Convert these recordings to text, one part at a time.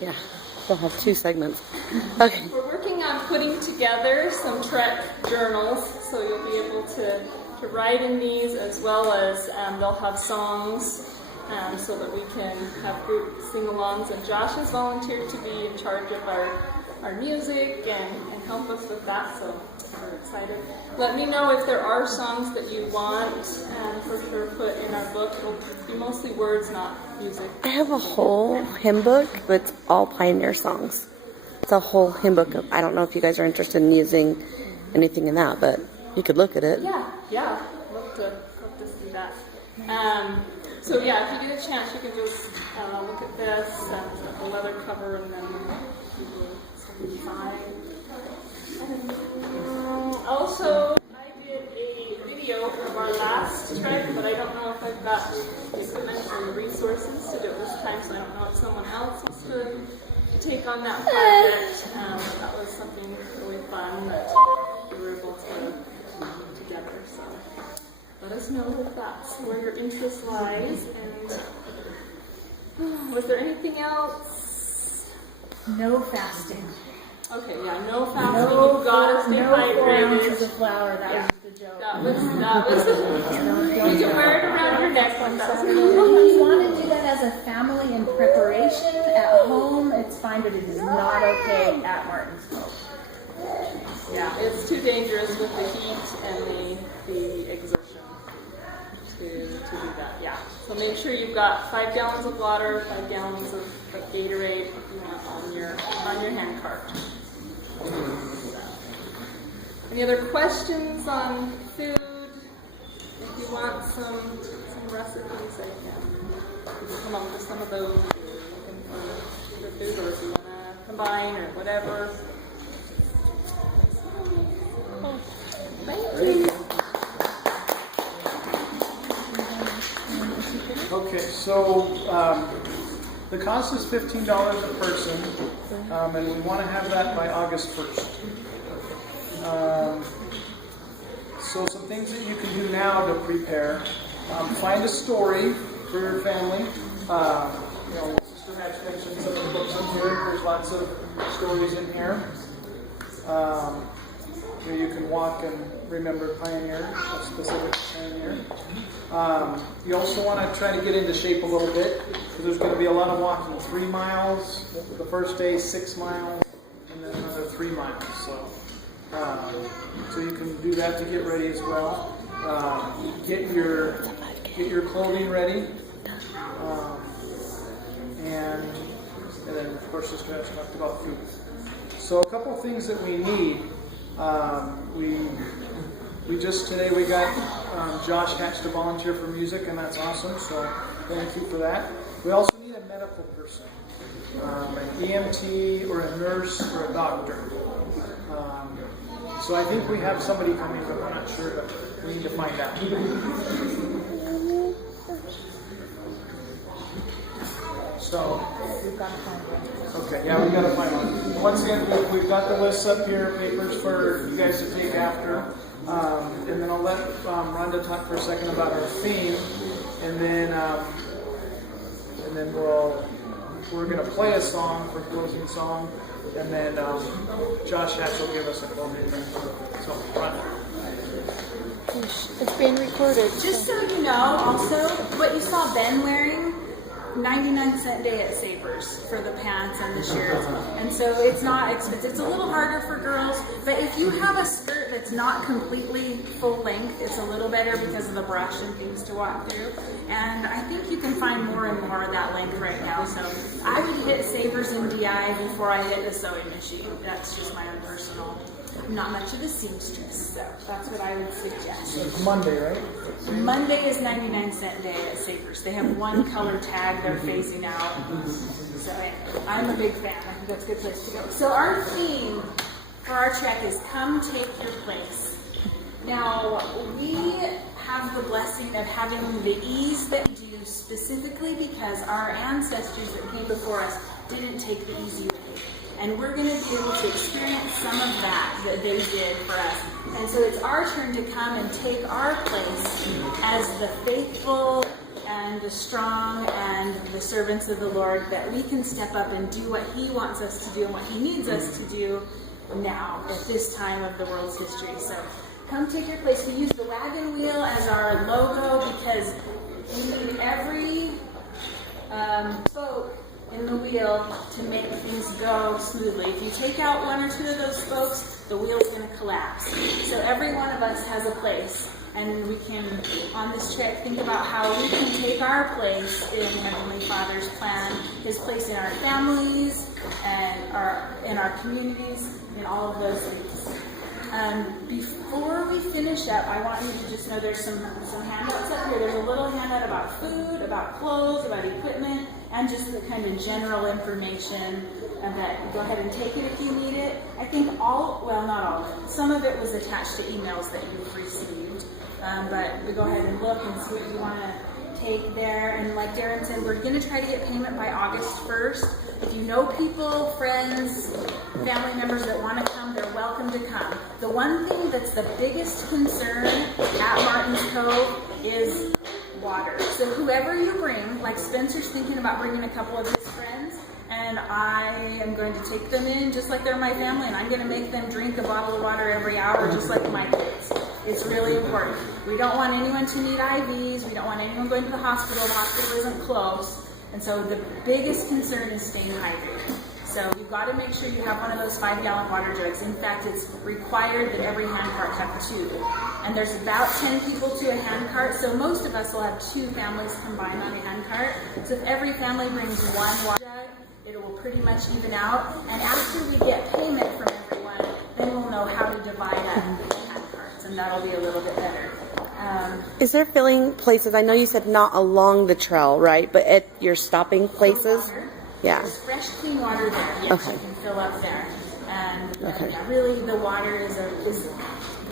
Yeah, we'll have 2 segments. Okay. We're working on putting together some trek journals, so you'll be able to write in these, as well as they'll have songs so that we can have group sing-alongs. And Josh has volunteered to be in charge of our music and help us with that, so we're excited. Let me know if there are songs that you want for sure put in our book. It'll be mostly words, not music. I have a whole hymn book that's all Pioneer songs. It's a whole hymn book. I don't know if you guys are interested in using anything in that, but you could look at it. Yeah. Love to see that. So yeah, if you get a chance, you can just look at this, the leather cover, and then some design. Also, I did a video of our last trek, but I don't know if I've got equipment or resources to do it this time, so I don't know if someone else wants to take on that project. That was something really fun that we were able to do together. So let us know if that's where your interest lies. And was there anything else? No fasting. Okay, yeah, no fasting. You gotta stay hydrated. No 4 ounces of flour. That was the joke. That was. You can wear it around your neck like that. If you want to do that as a family in preparation at home, it's fine, but it is not okay at Martin's Cove. Yeah, it's too dangerous with the heat and the exertion to do that. Yeah. So make sure you've got 5 gallons of water, 5 gallons of Gatorade on your hand cart. Any other questions on food? If you want some recipes, I can come up with some of those. Looking for food, or if you want to combine or whatever. Thank you. Okay, so the cost is $15 a person, and we want to have that by August 1st. So some things that you can do now to prepare. Find a story for your family. Sister Hatch mentioned some of the books in here. There's lots of stories in here. Where you can walk and remember Pioneer, a specific Pioneer. You also want to try to get into shape a little bit, because there's going to be a lot of walking. 3 miles the first day, 6 miles, and then another 3 miles. So you can do that to get ready as well. Get your clothing ready, and then of course Sister has talked about food. So a couple of things that we need. We just today we got Josh Hatch to volunteer for music, and that's awesome. So thank you for that. We also need a medical person, an EMT or a nurse or a doctor. So I think we have somebody coming, but we're not sure. But we need to find out. So, okay, yeah, we've got to find one. Once again, we've got the lists up here, papers for you guys to take after. And then I'll let Rhonda talk for a second about our theme, and then we're going to play a song for closing song, and then Josh Hatch will give us a closing thing. So, Rhonda. It's being recorded. Just so you know, also, what you saw Ben wearing, 99-cent day at Savers for the pants and the shirts. And so it's not expensive. It's a little harder for girls, but if you have a skirt that's not completely full length, it's a little better because of the brush and things to walk through. And I think you can find more and more of that length right now. So I would hit Savers and DI before I hit the sewing machine. That's just my own personal. I'm not much of a seamstress, so that's what I would suggest. So it's Monday, right? Monday is 99-cent day at Savers. They have one color tag they're phasing out. So I'm a big fan. I think that's a good place to go. So our theme for our trek is Come Take Your Place. Now, we have the blessing of having the ease that we do specifically because our ancestors that came before us didn't take the easy way. And we're going to be able to experience some of that they did for us. And so it's our turn to come and take our place as the faithful and the strong and the servants of the Lord, that we can step up and do what He wants us to do and what He needs us to do now at this time of the world's history. So come take your place. We use the wagon wheel as our logo because we need every spoke in the wheel to make things go smoothly. If you take out one or two of those spokes, the wheel's going to collapse. So every one of us has a place, and we can, on this trip, think about how we can take our place in Heavenly Father's plan, His place in our families and in our communities, in all of those things. Before we finish up, I want you to just know there's some handouts up here. There's a little handout about food, about clothes, about equipment, and just the kind of general information. That go ahead and take it if you need it. I think not all of it. Some of it was attached to emails that you've received. But we go ahead and look and see what you want to take there. And like Darren said, we're going to try to get payment by August 1st. If you know people, friends, family members that want to come, they're welcome to come. The one thing that's the biggest concern at Martin's Cove is water. So whoever you bring, like Spencer's thinking about bringing a couple of his friends, and I am going to take them in just like they're my family, and I'm going to make them drink a bottle of water every hour just like my kids. It's really important. We don't want anyone to need IVs. We don't want anyone going to the hospital. The hospital isn't close. And so the biggest concern is staying hydrated. So you've got to make sure you have one of those 5-gallon water jugs. In fact, it's required that every handcart have 2. And there's about 10 people to a handcart, so most of us will have 2 families combined on a handcart. So if every family brings one water jug, it will pretty much even out. And after we get payment from everyone, then we'll know how to divide up the handcarts, and that'll be a little bit better. Is there filling places? I know you said not along the trail, right? But at your stopping places? Water, Yeah. there's fresh, clean water there. Yes, Okay. you can fill up there. And Okay. yeah, really, the water is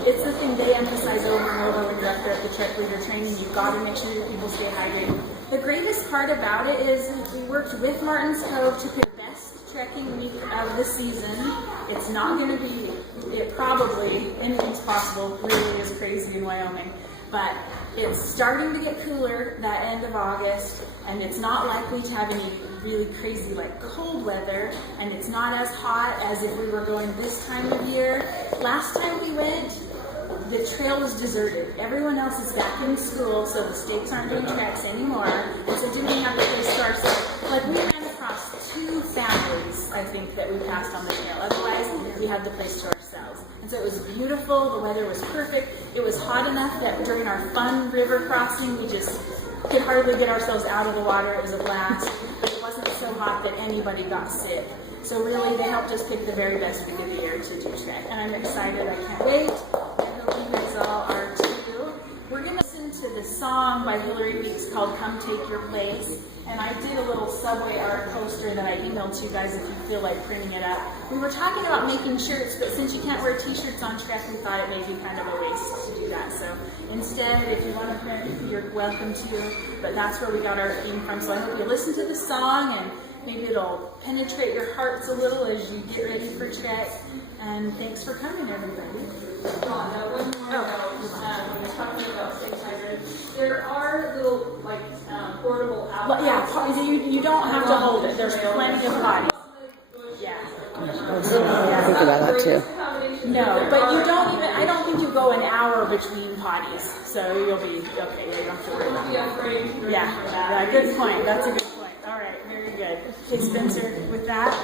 it's the thing they emphasize over and over when you're up there at the trek leader training. You've got to make sure your people stay hydrated. The greatest part about it is we worked with Martin's Cove to pick the best trekking week of the season. It's not going to be, anything's possible, really is crazy in Wyoming. But it's starting to get cooler that end of August, and it's not likely to have any really crazy like cold weather, and it's not as hot as if we were going this time of year. Last time we went, the trail was deserted. Everyone else is back in school, so the stakes aren't doing treks anymore, and so didn't have the place to ourselves. Like we ran across 2 families, I think, that we passed on the trail. Otherwise, we had the place to ourselves. And so it was beautiful. The weather was perfect. It was hot enough that during our fun river crossing, we just could hardly get ourselves out of the water. It was a blast, but it wasn't so hot that anybody got sick. So really, they helped us pick the very best week of the year to do trek. And I'm excited. I can't wait. I hope you guys all are too. We're going to listen to the song by Hillary Weeks called Come Take Your Place. And I did a little Subway art poster that I emailed to you guys if you feel like printing it up. We were talking about making shirts, but since you can't wear t-shirts on trek, we thought it may be kind of a waste to do that. So instead, if you want to print, you're welcome to. But that's where we got our theme from. So I hope you listen to the song, and maybe it'll penetrate your hearts a little as you get ready for trek. And thanks for coming, everybody. One more note, when you're talking about 600, there are little portable outlets. Yeah, you don't have to hold it. There's plenty of potties. Yeah. Think about that too. No, but you don't even, I don't think you go an hour between potties. So you'll be okay. You don't have to worry about it. Yeah, good point. That's a good point. All right, very good. Okay, Spencer, with that.